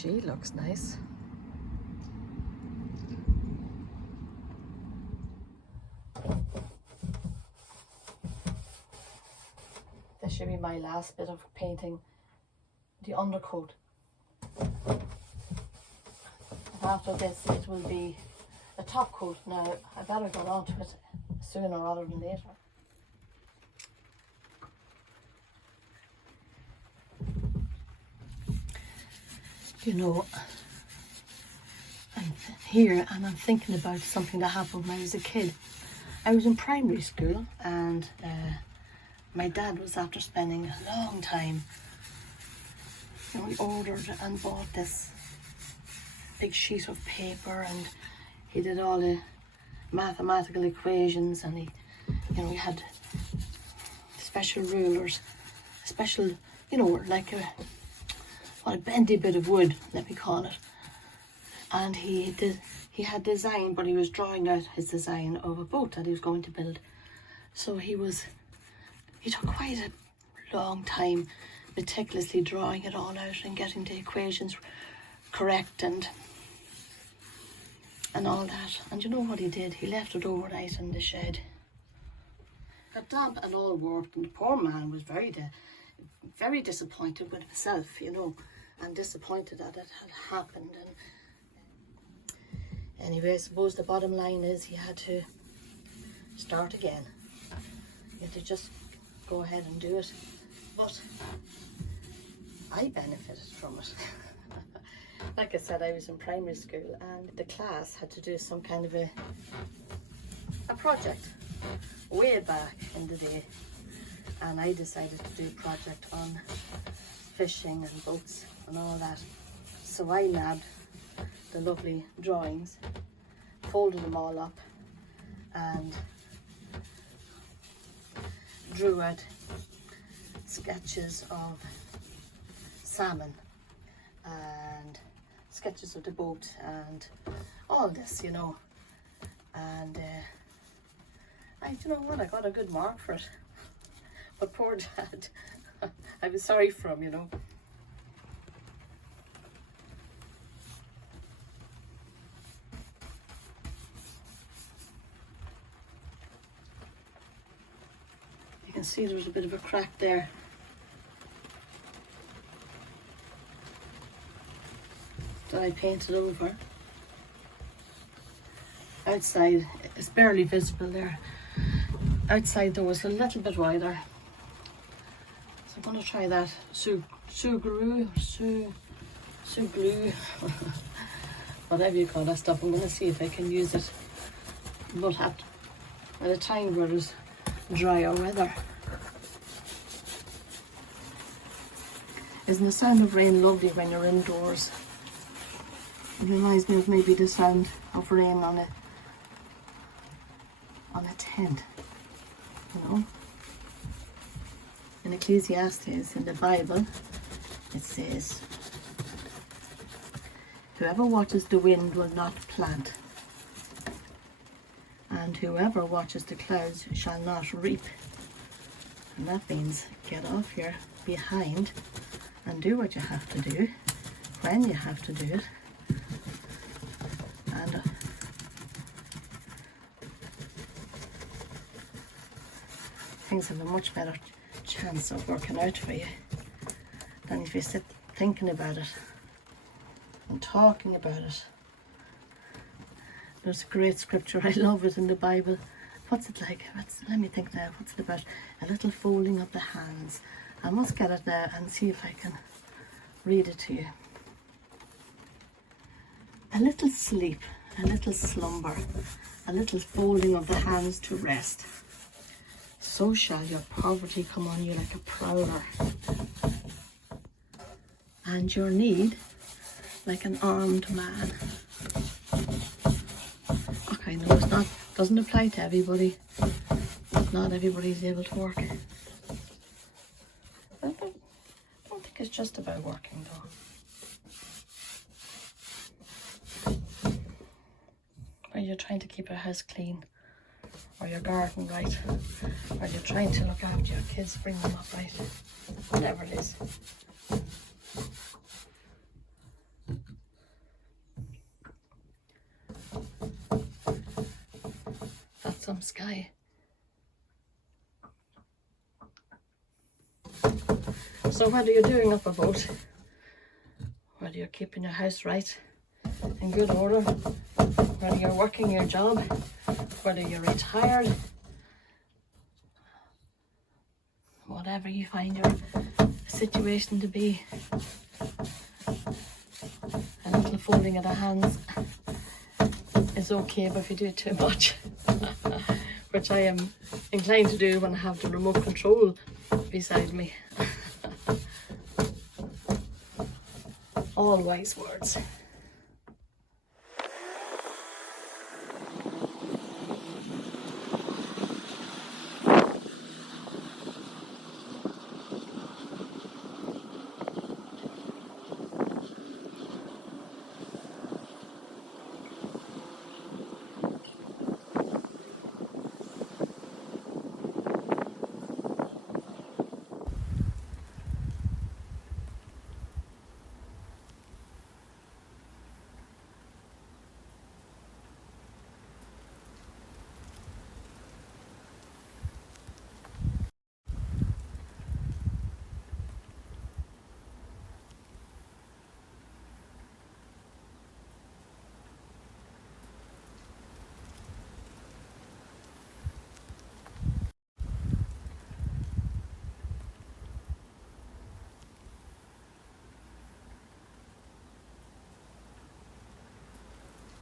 She looks nice. This should be my last bit of painting, the undercoat. After this it will be the top coat. Now I better get on to it sooner rather than later. You know, I'm here and I'm thinking about something that happened when I was a kid. I was in primary school and my dad was after spending a long time. You know, he ordered and bought this big sheet of paper and he did all the mathematical equations, and he, you know, he had special rulers, special, you know, like a bendy bit of wood, let me call it. And he had design, but he was drawing out his design of a boat that he was going to build. So he took quite a long time meticulously drawing it all out and getting the equations correct and all that. And you know what he did? He left it overnight in the shed. Got damp and all warped, and the poor man was very disappointed with himself, you know, and disappointed that it had happened. And anyway, I suppose the bottom line is he had to start again. He had to just go ahead and do it. But I benefited from it. Like I said, I was in primary school and the class had to do some kind of a project way back in the day, and I decided to do a project on fishing and boats and all that. So I nabbed the lovely drawings, folded them all up and drew out sketches of salmon and sketches of the boat and all this, you know. And you know what, I got a good mark for it. But poor Dad, I was sorry for him, you know. You can see there's a bit of a crack there. That I painted over. Outside, it's barely visible there. Outside there was a little bit wider. So I'm going to try that Sue glue, whatever you call that stuff. I'm going to see if I can use it, but at a time where there's drier weather. Isn't the sound of rain lovely when you're indoors? It reminds me of maybe the sound of rain on a tent, you know. In Ecclesiastes, in the Bible, it says, whoever watches the wind will not plant, and whoever watches the clouds shall not reap. And that means get off your behind and do what you have to do when you have to do it. And things have a much better chance of working out for you than if you sit thinking about it and talking about it. There's a great scripture, I love it, in the Bible. What's it like? Let me think now. What's it about? A little folding of the hands. I must get it there and see if I can read it to you. A little sleep, a little slumber, a little folding of the hands to rest. So shall your poverty come on you like a prowler, and your need like an armed man. Okay, no, it's not, doesn't apply to everybody. Not everybody's able to work. I don't think it's just about working though. When you're trying to keep your house clean, or your garden right, or you're trying to look after your kids, bring them up right, whatever it is. sky. So whether you're doing up a boat, whether you're keeping your house right, in good order, whether you're working your job, whether you're retired, whatever you find your situation to be, a little folding of the hands is okay, but if you do it too much, which I am inclined to do when I have the remote control beside me. All wise words.